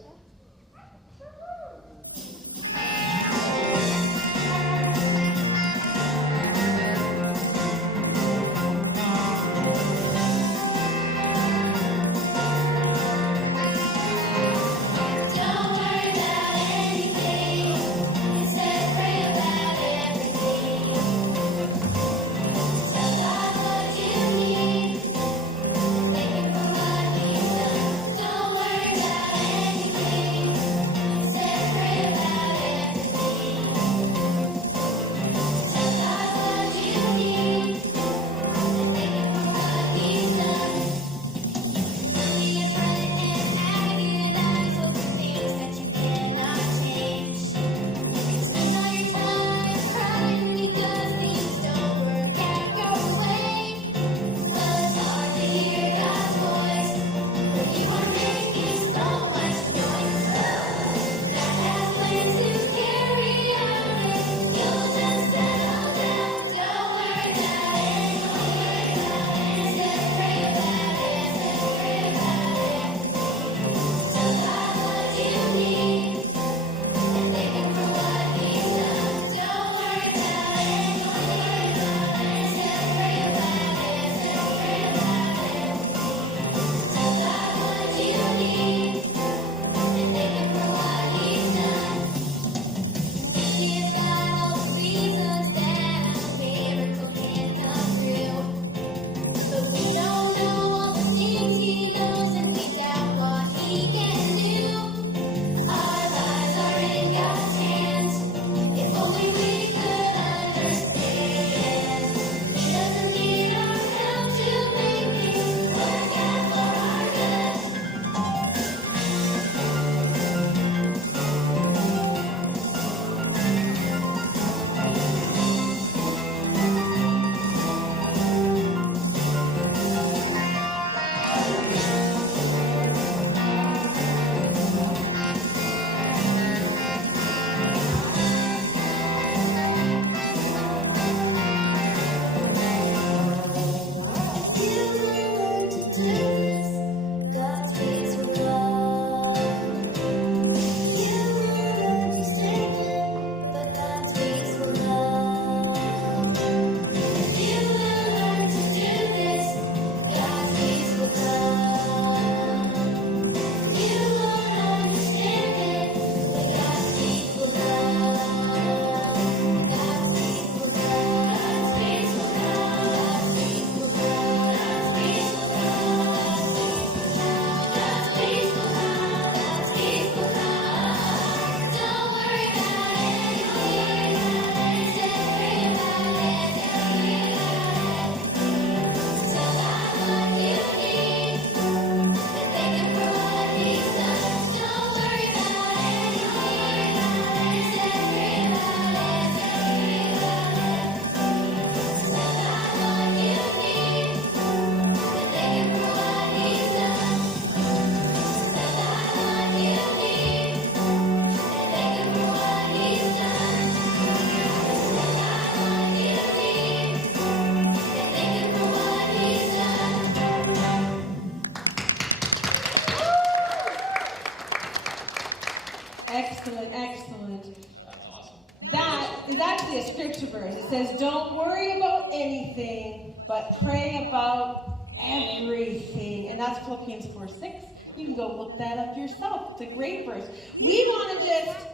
says, don't worry about anything, but pray about everything. And that's Philippians 4:6. You can go look that up yourself. It's a great verse. We want to just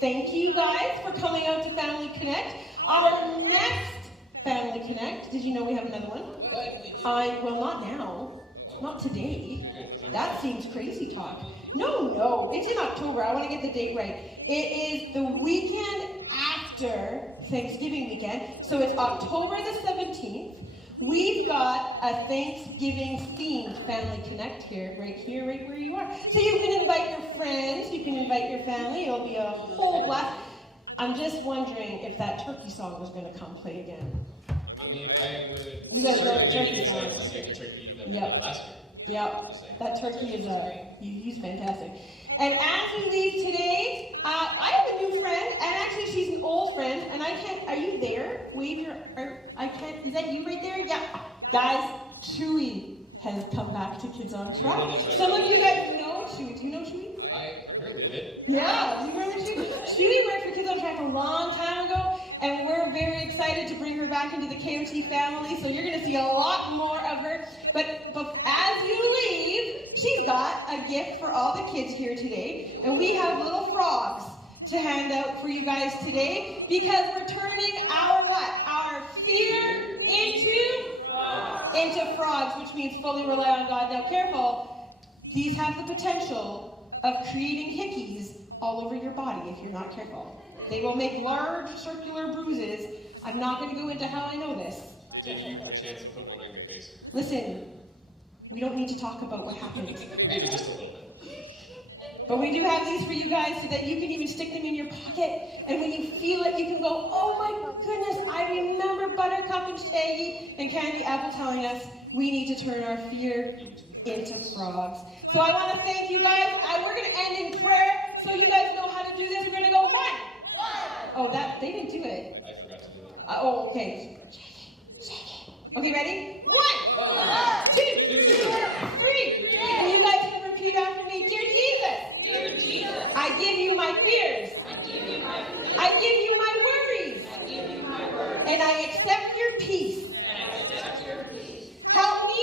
thank you guys for coming out to Family Connect. Our next Family Connect, did you know we have another one? Well, not now. Not today. That seems crazy talk. No, it's in October. I want to get the date right. It is the weekend after Thanksgiving weekend. So it's October the 17th. We've got a Thanksgiving themed Family Connect here, right where you are. So you can invite your friends, you can invite your family. It'll be a whole blast. I'm just wondering if that turkey song was going to come play again. I mean, I would You guys love certainly turkey be excited to songs. see the turkey that we Yep. did last year. Yeah, that turkey is he's fantastic. And as we leave today, I have a new friend, and actually she's an old friend, and I can't, are you there? Wave your, I can't, is that you right there? Yeah. Guys, Chewy has come back to Kids on Track. Some of you guys know Chewy. Do you know Chewy? I apparently did. Yeah, you remember Chewy? Chewy worked for Kids on Track a long time ago, and we're very excited to bring her back into the KOT family, so you're going to see a lot more of her. But as you leave, she's got a gift for all the kids here today, and we have little frogs to hand out for you guys today, because we're turning our what? Our fear into frogs, which means fully rely on God. Now careful, these have the potential of creating hickeys all over your body if you're not careful. They will make large circular bruises. I'm not going to go into how I know this. Did you perchance put one on your face? Listen, we don't need to talk about what happened. Maybe just a little bit. But we do have these for you guys so that you can even stick them in your pocket. And when you feel it, you can go, oh my goodness, I remember Buttercup and Shaggy and Candy Apple telling us we need to turn our fear into frogs. So I want to thank you guys. We're going to end in prayer so you guys know how to do this. We're going to go 1. Oh, they didn't do it. I forgot to do it. Okay. Okay, ready? 1, 2, 3. And you guys can repeat after me. Dear Jesus. Dear Jesus, I give you my fears. I give you my fears. I give you my worries. I give you my words. And I accept your peace. And I accept your peace. Help me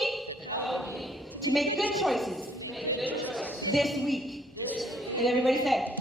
Help me to make good choices to make good choices this week. this week. And everybody say,